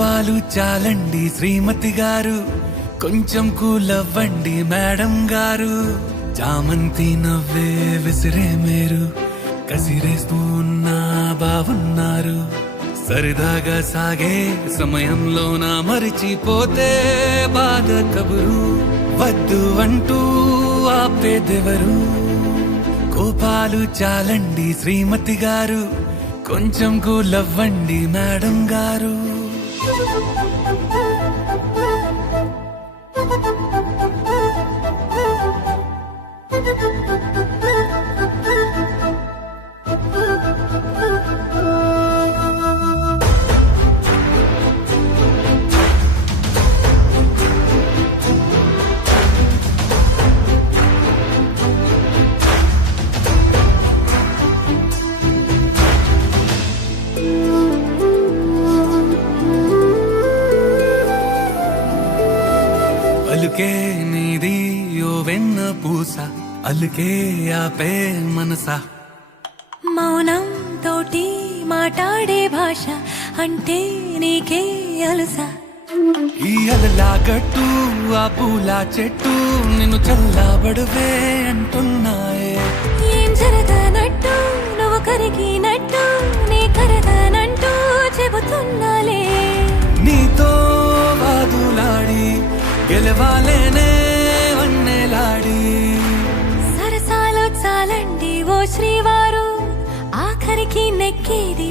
కోపాలు చాలండి శ్రీమతి గారు, కొంచెం కూలవ్వండి మేడం గారు. చామంతి నవ్వే విసిరే మేరు, కసిరేస్తూ ఉన్నా బావున్నారు. సరదాగా సాగే సమయంలో నా మరిచిపోతే బాధ కబురు, వద్దు అంటూ ఆపేదెవరు. కోపాలు చాలండి శ్రీమతి గారు, కొంచెం కూలవ్వండి మేడం గారు. అలుకే నీది ఓ వెన్న పూస, అలుకే ఆపే మనసా. మౌనం తోటి మాట్లాడే భాష అంటే నీకే అలుసా. ఈ అలలా గట్టు ఆ పూల చెట్టు నిన్ను చల్లబడువే అంటున్నాయే. ఏం జరగనట్టు నువ్వు కరిగినట్టు నీ కరగనంటూ చెబుతున్నాలే. నీతో వాదులాడి గెలవాలేనే వన్నెలాడి. సరసాలు చాలండి ఓ శ్రీవారు, ఆఖరికి నెక్కేది